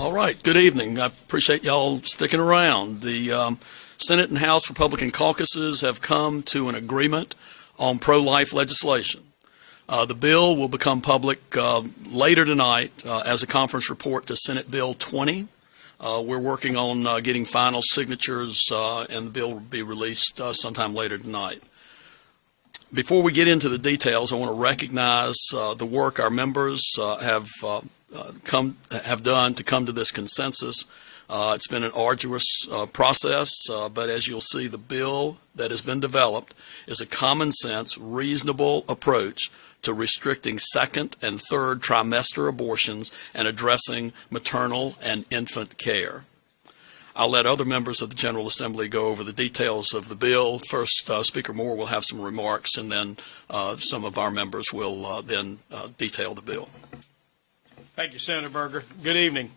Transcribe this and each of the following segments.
All right, good evening. I appreciate y'all sticking around. The Senate and House Republican caucuses have come to an agreement on pro-life legislation. The bill will become public later tonight as a conference report to Senate Bill 20. We're working on getting final signatures, and the bill will be released sometime later tonight. Before we get into the details, I want to recognize the work our members have done to come to this consensus. It's been an arduous process, but as you'll see, the bill that has been developed is a common sense, reasonable approach to restricting second and third trimester abortions and addressing maternal and infant care. I'll let other members of the General Assembly go over the details of the bill. First, Speaker Moore will have some remarks, and then some of our members will then detail the bill. Thank you, Senator Berger. Good evening.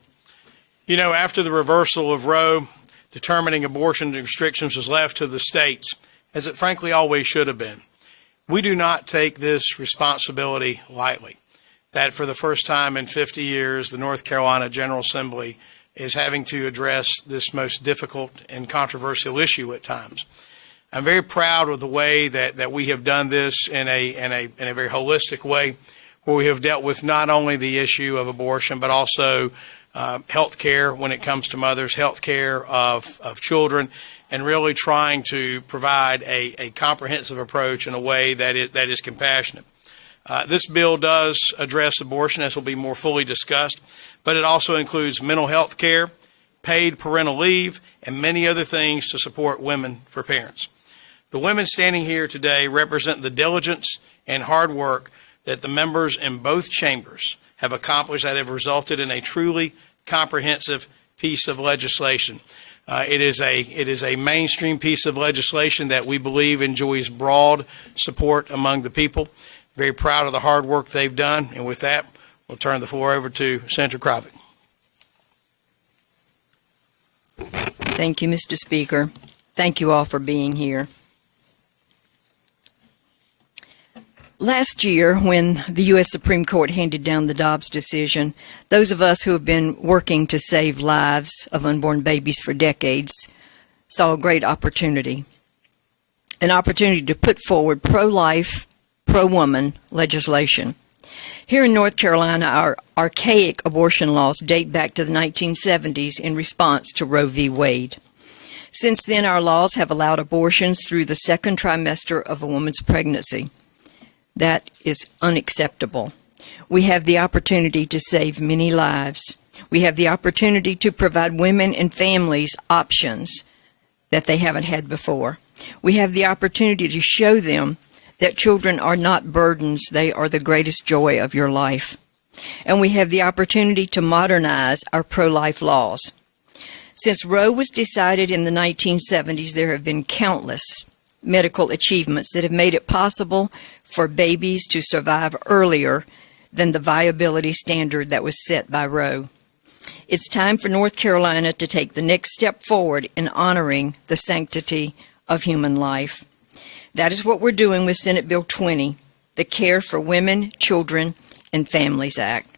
You know, after the reversal of Roe, determining abortion restrictions was left to the states, as it frankly always should have been. We do not take this responsibility lightly, that for the first time in 50 years, the North Carolina General Assembly is having to address this most difficult and controversial issue at times. I'm very proud of the way that we have done this in a very holistic way, where we have dealt with not only the issue of abortion, but also health care when it comes to mothers, health care of children, and really trying to provide a comprehensive approach in a way that is compassionate. This bill does address abortion, as will be more fully discussed, but it also includes mental health care, paid parental leave, and many other things to support women for parents. The women standing here today represent the diligence and hard work that the members in both chambers have accomplished that have resulted in a truly comprehensive piece of legislation. It is a mainstream piece of legislation that we believe enjoys broad support among the people. Very proud of the hard work they've done, and with that, we'll turn the floor over to Senator Krovic. Thank you, Mr. Speaker. Thank you all for being here. Last year, when the U.S. Supreme Court handed down the Dobbs decision, those of us who have been working to save lives of unborn babies for decades saw a great opportunity, an opportunity to put forward pro-life, pro-woman legislation. Here in North Carolina, our archaic abortion laws date back to the 1970s in response to Roe v. Wade. Since then, our laws have allowed abortions through the second trimester of a woman's pregnancy. That is unacceptable. We have the opportunity to save many lives. We have the opportunity to provide women and families options that they haven't had before. We have the opportunity to show them that children are not burdens, they are the greatest joy of your life. And we have the opportunity to modernize our pro-life laws. Since Roe was decided in the 1970s, there have been countless medical achievements that have made it possible for babies to survive earlier than the viability standard that was set by Roe. It's time for North Carolina to take the next step forward in honoring the sanctity of human life. That is what we're doing with Senate Bill 20, the Care for Women, Children, and Families Act.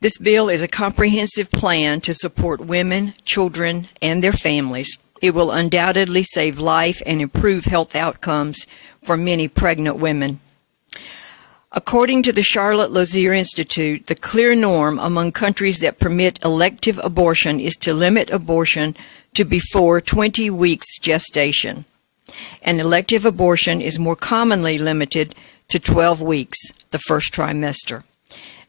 This bill is a comprehensive plan to support women, children, and their families. It will undoubtedly save life and improve health outcomes for many pregnant women. According to the Charlotte Lozier Institute, the clear norm among countries that permit elective abortion is to limit abortion to before 20 weeks gestation. An elective abortion is more commonly limited to 12 weeks, the first trimester.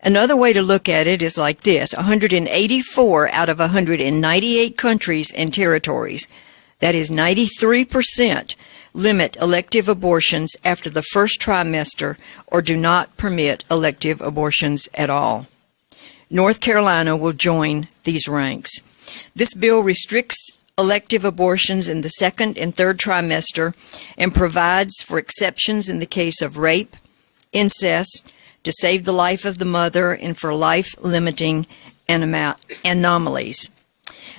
Another way to look at it is like this: 184 out of 198 countries and territories, that is 93%, limit elective abortions after the first trimester or do not permit elective abortions at all. North Carolina will join these ranks. This bill restricts elective abortions in the second and third trimester and provides for exceptions in the case of rape, incest, to save the life of the mother, and for life-limiting anomalies.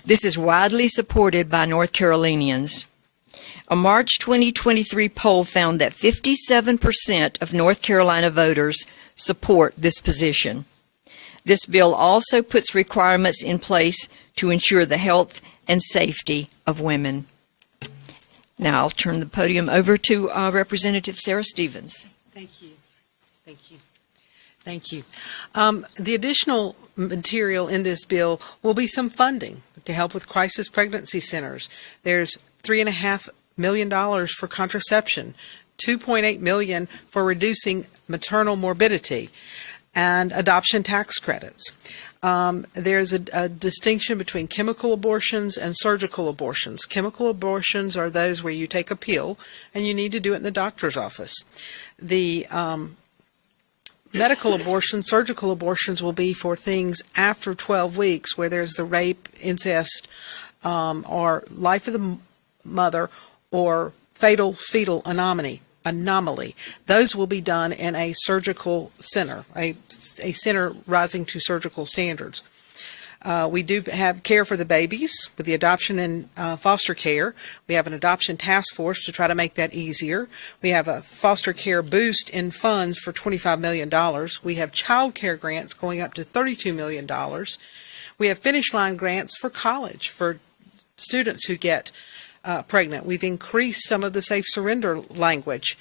This is widely supported by North Carolinians. A March 2023 poll found that 57% of North Carolina voters support this position. This bill also puts requirements in place to ensure the health and safety of women. Now I'll turn the podium over to Representative Sarah Stevens. Thank you. Thank you. Thank you. The additional material in this bill will be some funding to help with crisis pregnancy centers. There's $3.5 million for contraception, $2.8 million for reducing maternal morbidity, and adoption tax credits. There's a distinction between chemical abortions and surgical abortions. Chemical abortions are those where you take a pill and you need to do it in the doctor's office. The medical abortions, surgical abortions, will be for things after 12 weeks where there's the rape, incest, or life of the mother, or fatal fetal anomaly. Those will be done in a surgical center, a center rising to surgical standards. We do have care for the babies with the adoption and foster care. We have an adoption task force to try to make that easier. We have a foster care boost in funds for $25 million. We have child care grants going up to $32 million. We have finish line grants for college for students who get pregnant. We've increased some of the safe surrender language.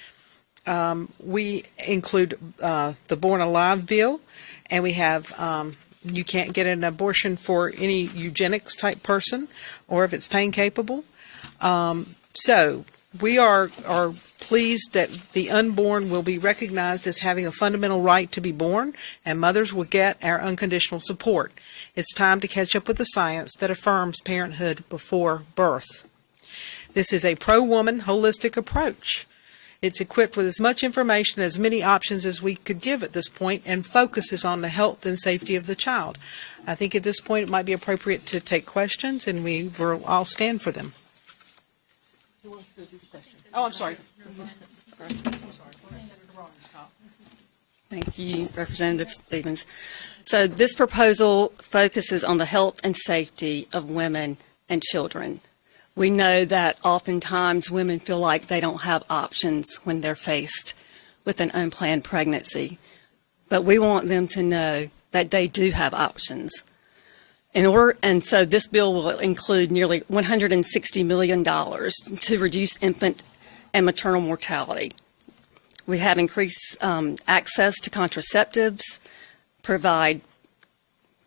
We include the Born Alive bill, and we have you can't get an abortion for any eugenics type person or if it's pain capable. So we are pleased that the unborn will be recognized as having a fundamental right to be born, and mothers will get our unconditional support. It's time to catch up with the science that affirms parenthood before birth. This is a pro-woman, holistic approach. It's equipped with as much information, as many options as we could give at this point, and focuses on the health and safety of the child. I think at this point it might be appropriate to take questions, and we will all stand for them. Who wants to do questions? Oh, I'm sorry. Thank you, Representative Stevens. So this proposal focuses on the health and safety of women and children. We know that oftentimes women feel like they don't have options when they're faced with an unplanned pregnancy, but we want them to know that they do have options. And so this bill will include nearly $160 million to reduce infant and maternal mortality. We have increased access to contraceptives, provide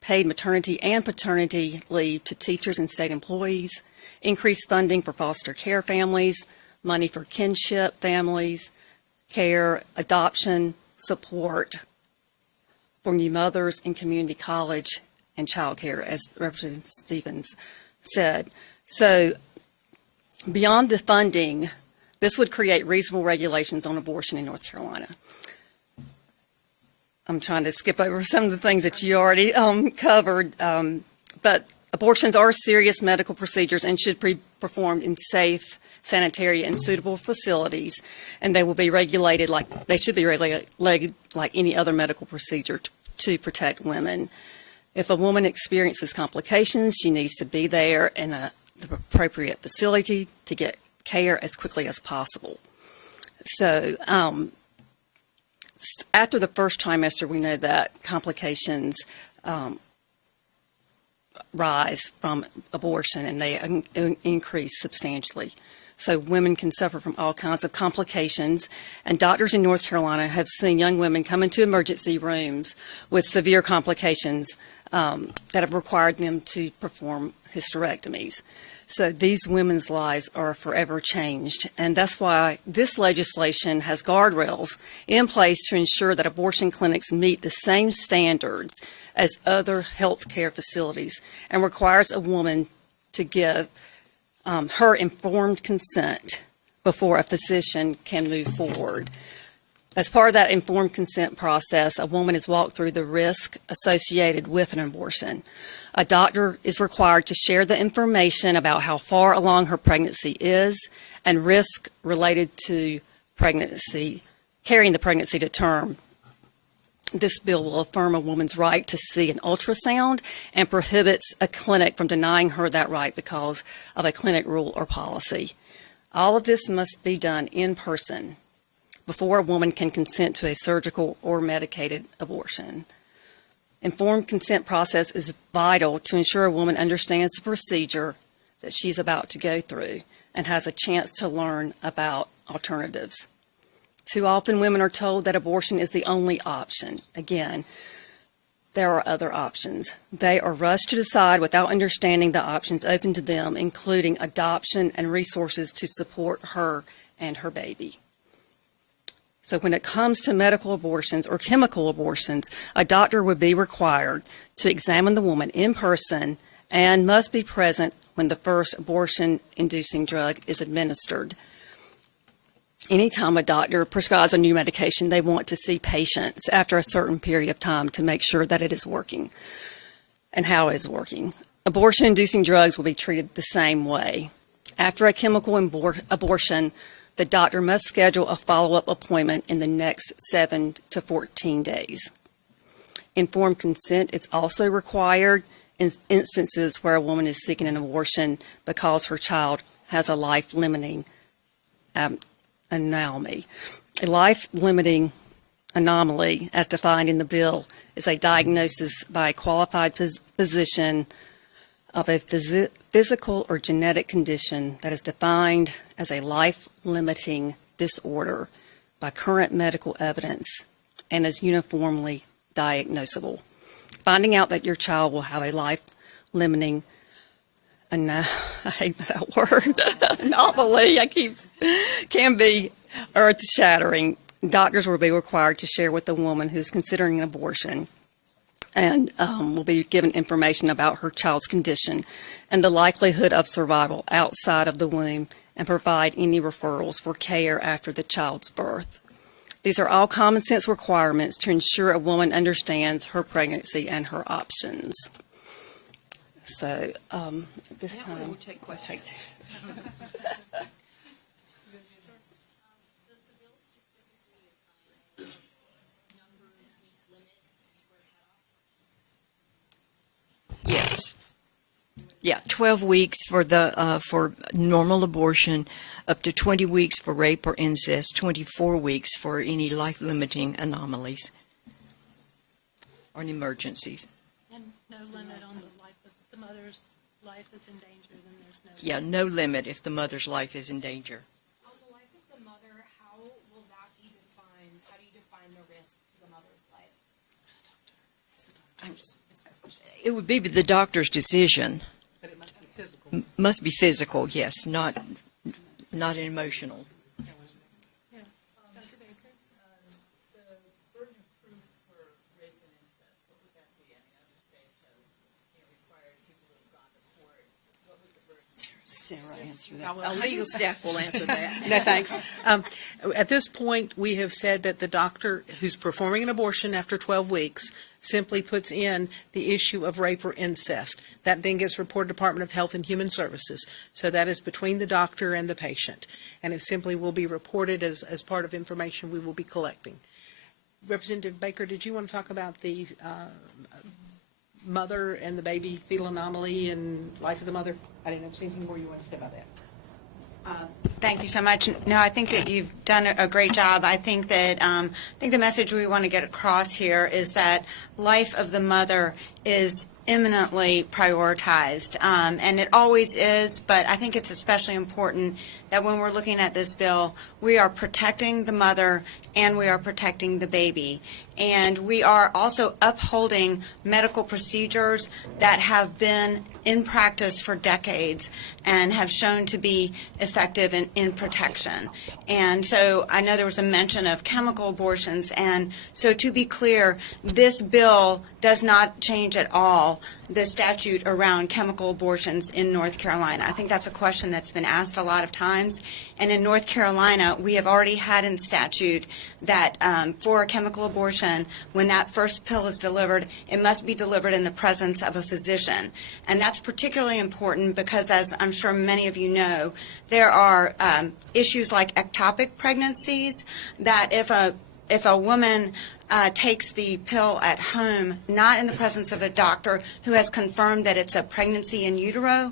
paid maternity and paternity leave to teachers and state employees, increased funding for foster care families, money for kinship families, care, adoption, support for new mothers in community college and child care, as Representative Stevens said. So beyond the funding, this would create reasonable regulations on abortion in North Carolina. I'm trying to skip over some of the things that you already covered, but abortions are serious medical procedures and should be performed in safe, sanitary, and suitable facilities, and they will be regulated like they should be regulated like any other medical procedure to protect women. If a woman experiences complications, she needs to be there in the appropriate facility to get care as quickly as possible. So after the first trimester, we know that complications rise from abortion, and they increase substantially. So women can suffer from all kinds of complications, and doctors in North Carolina have seen young women come into emergency rooms with severe complications that have required them to perform hysterectomies. So these women's lives are forever changed, and that's why this legislation has guardrails in place to ensure that abortion clinics meet the same standards as other health care facilities, and requires a woman to give her informed consent before a physician can move forward. As part of that informed consent process, a woman is walked through the risk associated with an abortion. A doctor is required to share the information about how far along her pregnancy is and risk related to pregnancy, carrying the pregnancy to term. This bill will affirm a woman's right to see an ultrasound and prohibits a clinic from denying her that right because of a clinic rule or policy. All of this must be done in person before a woman can consent to a surgical or medicated abortion. Informed consent process is vital to ensure a woman understands the procedure that she's about to go through and has a chance to learn about alternatives. Too often women are told that abortion is the only option. Again, there are other options. They are rushed to decide without understanding the options open to them, including adoption and resources to support her and her baby. So when it comes to medical abortions or chemical abortions, a doctor would be required to examine the woman in person and must be present when the first abortion-inducing drug is administered. Anytime a doctor prescribes a new medication, they want to see patients after a certain period of time to make sure that it is working and how it is working. Abortion-inducing drugs will be treated the same way. After a chemical abortion, the doctor must schedule a follow-up appointment in the next 7 to 14 days. Informed consent is also required in instances where a woman is seeking an abortion because her child has a life-limiting anomaly. A life-limiting anomaly, as defined in the bill, is a diagnosis by a qualified physician of a physical or genetic condition that is defined as a life-limiting disorder by current medical evidence and is uniformly diagnosable. Finding out that your child will have a life-limiting, and I hate that word, anomaly, can be earth-shattering. Doctors will be required to share with the woman who's considering an abortion and will be given information about her child's condition and the likelihood of survival outside of the womb and provide any referrals for care after the child's birth. These are all common sense requirements to ensure a woman understands her pregnancy and her options. So this time we'll take questions. Yes. Yeah, 12 weeks for normal abortion, up to 20 weeks for rape or incest, 24 weeks for any life-limiting anomalies or emergencies. And no limit on the life, if the mother's life is in danger, then there's no. Yeah, no limit if the mother's life is in danger. On the life of the mother, how will that be defined? How do you define the risk to the mother's life? It would be the doctor's decision. But it must be physical. Must be physical, yes, not emotional. Dr. Baker? The burden of proof for rape and incest, what would that be? I mean, other states have required people to have gone to court. What would the burden? Sarah, answer that. Our legal staff will answer that. No, thanks. At this point, we have said that the doctor who's performing an abortion after 12 weeks simply puts in the issue of rape or incest. That then gets reported to Department of Health and Human Services. So that is between the doctor and the patient. And it simply will be reported as part of information we will be collecting. Representative Baker, did you want to talk about the mother and the baby fetal anomaly and life of the mother? I didn't know if there's anything more you want to say about that. Thank you so much. No, I think that you've done a great job. I think that the message we want to get across here is that life of the mother is eminently prioritized, and it always is, but I think it's especially important that when we're looking at this bill, we are protecting the mother and we are protecting the baby. And we are also upholding medical procedures that have been in practice for decades and have shown to be effective in protection. And so I know there was a mention of chemical abortions, and so to be clear, this bill does not change at all the statute around chemical abortions in North Carolina. I think that's a question that's been asked a lot of times. And in North Carolina, we have already had in statute that for a chemical abortion, when that first pill is delivered, it must be delivered in the presence of a physician. And that's particularly important because, as I'm sure many of you know, there are issues like ectopic pregnancies that if a woman takes the pill at home, not in the presence of a doctor who has confirmed that it's a pregnancy in utero,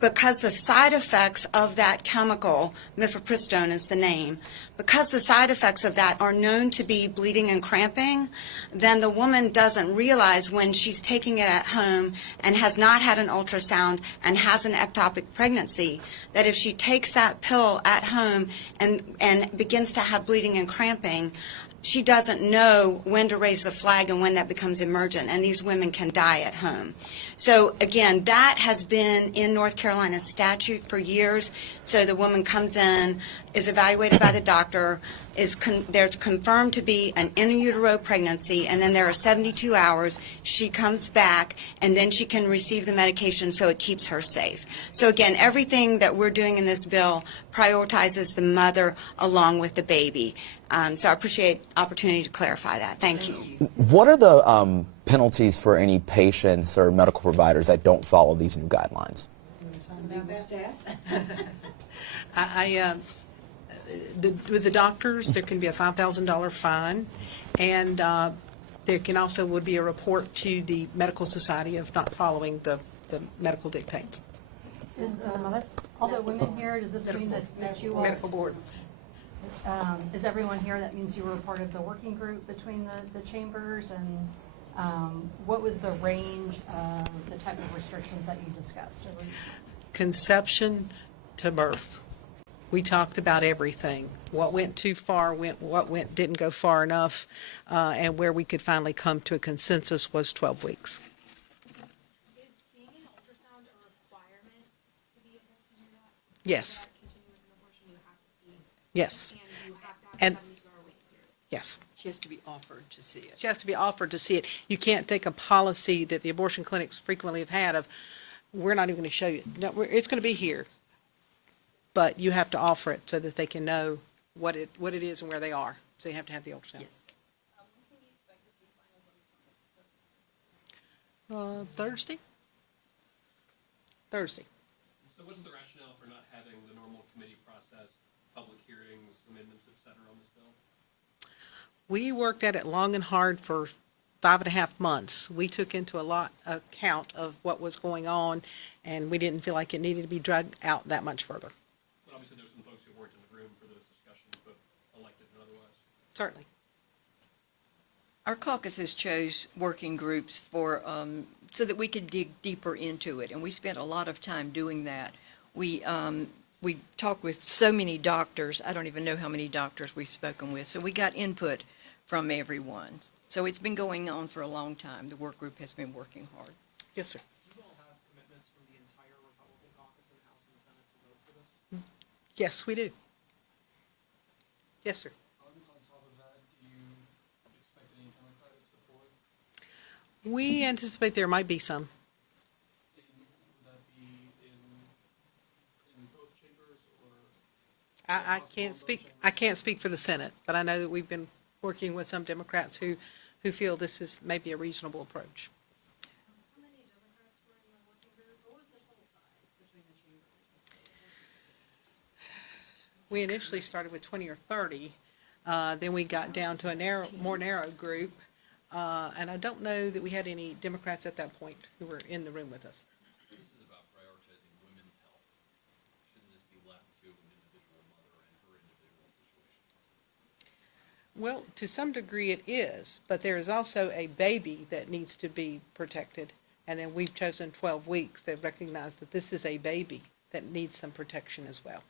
because the side effects of that chemical, mifepristone is the name, because the side effects of that are known to be bleeding and cramping, then the woman doesn't realize when she's taking it at home and has not had an ultrasound and has an ectopic pregnancy, that if she takes that pill at home and begins to have bleeding and cramping, she doesn't know when to raise the flag and when that becomes emergent, and these women can die at home. So again, that has been in North Carolina statute for years. So the woman comes in, is evaluated by the doctor, there's confirmed to be an in utero pregnancy, and then there are 72 hours. She comes back, and then she can receive the medication so it keeps her safe. So again, everything that we're doing in this bill prioritizes the mother along with the baby. So I appreciate opportunity to clarify that. Thank you. What are the penalties for any patients or medical providers that don't follow these new guidelines? With the doctors, there can be a $5,000 fine, and there can also would be a report to the medical society of not following the medical dictates. Is, all the women here, does this mean that you all, Medical board. is everyone here, that means you were a part of the working group between the chambers? And what was the range of the type of restrictions that you discussed? Conception to birth. We talked about everything. What went too far, what didn't go far enough, and where we could finally come to a consensus was 12 weeks. Is seeing an ultrasound a requirement to be able to do that? Yes, Continuing an abortion, you have to see, yes, and you have to have And- a 72-hour waiting period. yes. She has to be offered to see it. She has to be offered to see it. You can't take a policy that the abortion clinics frequently have had of, we're not even going to show you. No, it's going to be here. But you have to offer it so that they can know what it is and where they are. So you have to have the ultrasound. Yes. Thursday? Thursday. So what's the rationale for not having the normal committee process, public hearings, amendments, et cetera, on this bill? We worked at it long and hard for 5.5 months. We took into account of what was going on, and we didn't feel like it needed to be dragged out that much further. But obviously, there's some folks who weren't in the room for those discussions, both elected and otherwise. Certainly. Our caucuses chose working groups for, so that we could dig deeper into it, and we spent a lot of time doing that. We talked with so many doctors. I don't even know how many doctors we've spoken with, so we got input from everyone. So it's been going on for a long time. The work group has been working hard. Yes, sir. Do you all have commitments from the entire Republican caucus in the House and the Senate to vote for this? Yes, we do. Yes, sir. On top of that, do you expect any Democratic support? We anticipate there might be some. Would that be in both chambers or? I can't speak for the Senate, but I know that we've been working with some Democrats who feel this is maybe a reasonable approach. How many Democrats were in the working group? What was the total size between the chambers? We initially started with 20 or 30, then we got down to a more narrow group, and I don't know that we had any Democrats at that point who were in the room with us. This is about prioritizing women's health. Shouldn't this be left to an individual mother and her individual situation? Well, to some degree it is, but there is also a baby that needs to be protected, and then we've chosen 12 weeks that recognize that this is a baby that needs some protection as well.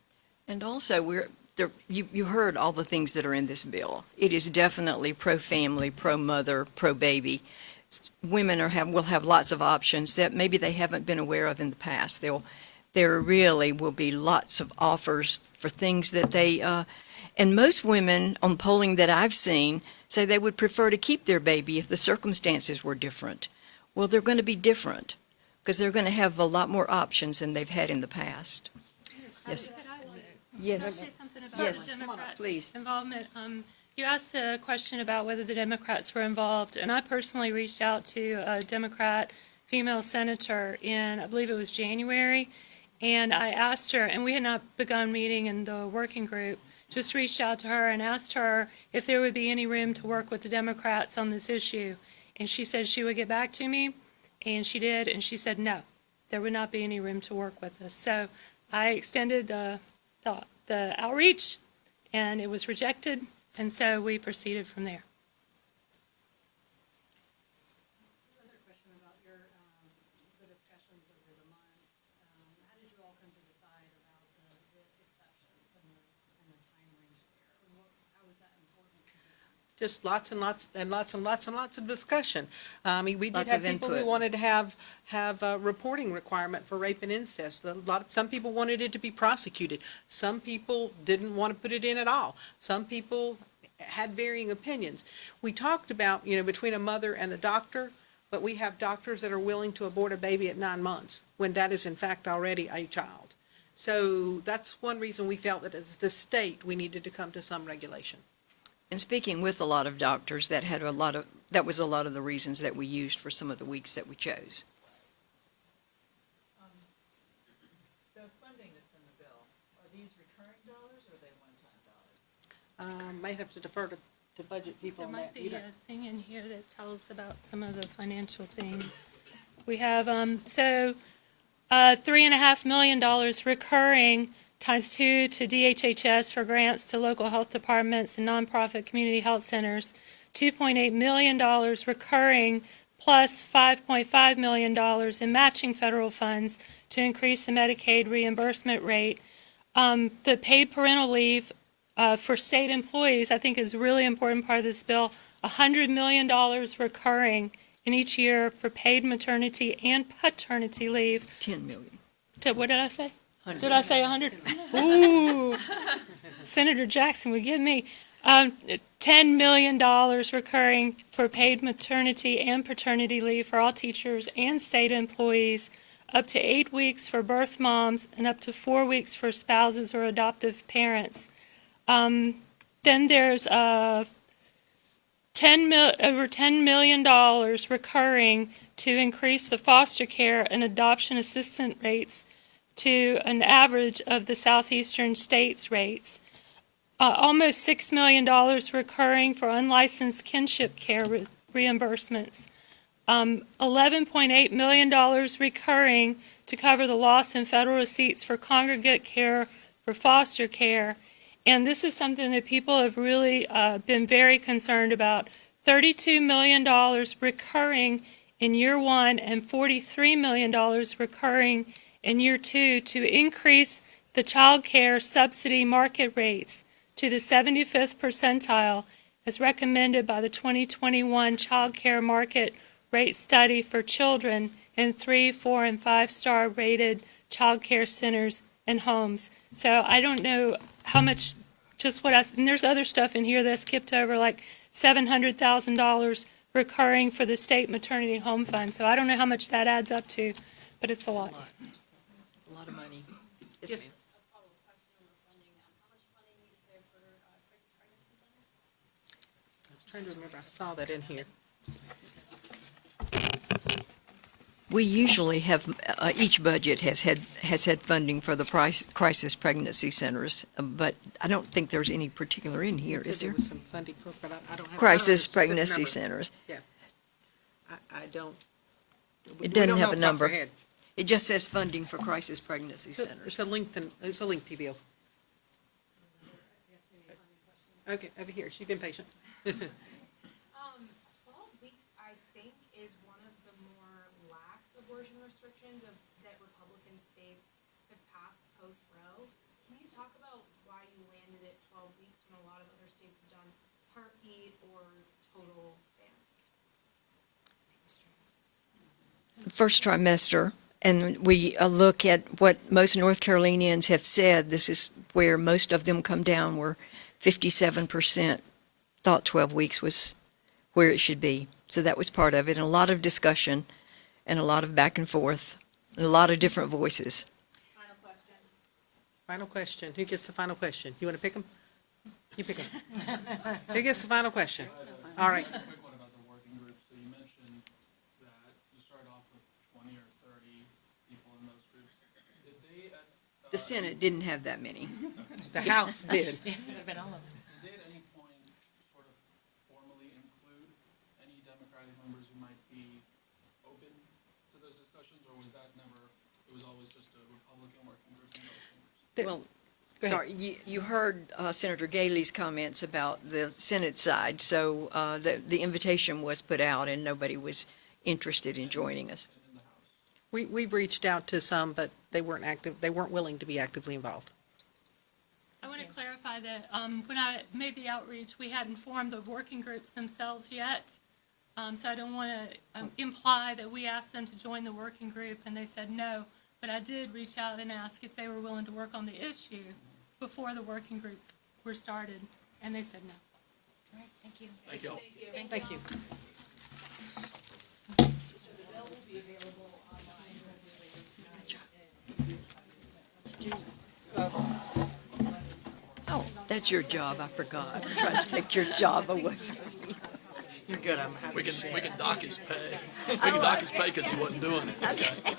And also, you heard all the things that are in this bill. It is definitely pro-family, pro-mother, pro-baby. Women will have lots of options that maybe they haven't been aware of in the past. There really will be lots of offers for things that they, and most women on polling that I've seen say they would prefer to keep their baby if the circumstances were different. Well, they're going to be different because they're going to have a lot more options than they've had in the past. Yes. Yes. Say something about Yes. the Democrat Please. involvement. You asked the question about whether the Democrats were involved, and I personally reached out to a Democrat female senator in, I believe it was January, and I asked her, and we had not begun meeting in the working group, just reached out to her and asked her if there would be any room to work with the Democrats on this issue. And she said she would get back to me, and she did, and she said no. there would not be any room to work with us. So I extended the outreach, and it was rejected, and so we proceeded from there. Another question about your, the discussions over the months. How did you all come to decide about the exceptions and the time range there? How was that important to you? Just lots and lots and lots and lots and lots of discussion. I mean, we did Lots have of people who input. wanted to have a reporting requirement for rape and incest. Some people wanted it to be prosecuted. Some people didn't want to put it in at all. Some people had varying opinions. We talked about, between a mother and the doctor, but we have doctors that are willing to abort a baby at 9 months when that is in fact already a child. So that's one reason we felt that as the state, we needed to come to some regulation. And speaking with a lot of doctors, that was a lot of the reasons that we used for some of the weeks that we chose. The funding that's in the bill, are these recurring dollars or are they one-time dollars? Might have to defer to budget people There on might that. be a thing in here that tells about some of the financial things. We have, $3.5 million recurring times 2 to DHHS for grants to local health departments and nonprofit community health centers, $2.8 million recurring plus $5.5 million in matching federal funds to increase the Medicaid reimbursement rate. The paid parental leave for state employees, I think, is a really important part of this bill. $100 million recurring in each year for paid maternity and paternity leave. 10 million. What did I say? Did I say 100? Ooh, Senator Jackson would give me. $10 million recurring for paid maternity and paternity leave for all teachers and state employees, up to 8 weeks for birth moms, and up to 4 weeks for spouses or adoptive parents. Then there's over $10 million recurring to increase the foster care and adoption assistance rates to an average of the southeastern states' rates. Almost $6 million recurring for unlicensed kinship care reimbursements. $11.8 million recurring to cover the loss in federal receipts for congregate care for foster care. And this is something that people have really been very concerned about. $32 million recurring in year 1 and $43 million recurring in year 2 to increase the child care subsidy market rates to the 75th percentile as recommended by the 2021 Child Care Market Rate Study for children in 3, 4, and 5-star rated child care centers and homes. So I don't know how much, and there's other stuff in here that I skipped over, like $700,000 recurring for the state maternity home fund. So I don't know how much that adds up to, but it's a lot. A lot of money. Yes, Yes, ma'am. A follow-up question on the funding. How much funding is there for crisis pregnancy centers? I was trying to remember, I saw that in here. We usually have, each budget has had funding for the crisis pregnancy centers, but I don't think there's any particular in here, is there? There was some funding for, but I don't have. Crisis specific pregnancy number. centers. I don't. we It doesn't don't have know a off the top of number. our head. It just says funding for crisis pregnancy centers. It's a lengthy bill. Okay, over here, she's been patient. 12 weeks, I think, is one of the more lax abortion restrictions that Republican states have passed post-Roe. Can you talk about why you landed at 12 weeks when a lot of other states have done Part B or total bans? First trimester, and we look at what most North Carolinians have said, this is where most of them come down, where 57% thought 12 weeks was where it should be. So that was part of it, and a lot of discussion, and a lot of back and forth, and a lot of different voices. Final question. Final question. Who gets the final question? You want to pick them? You pick them. Who gets the final question? All right. A quick one about the working group. So you mentioned that you started off with 20 or 30 people in those groups. Did they The Senate didn't have that many. The House did. did they at any point sort of formally include any Democratic members who might be open to those discussions, or was that never it was always just a Republican working group in both chambers? Well, Go ahead. sorry, you heard Senator Galey's comments about the Senate side, so the invitation was put out and nobody was interested in joining us. We've reached out to some, but they weren't willing to be actively involved. I want to clarify that when I made the outreach, we hadn't formed the working groups themselves yet. So I don't want to imply that we asked them to join the working group and they said no. But I did reach out and ask if they were willing to work on the issue before the working groups were started, and they said no. All right, thank you. Thank y'all. Thank you. Oh, that's your job, I forgot. I'm trying to take your job away from you. You're good. I'm happy. We can dock his pay. We can dock his pay because he wasn't doing it. Okay.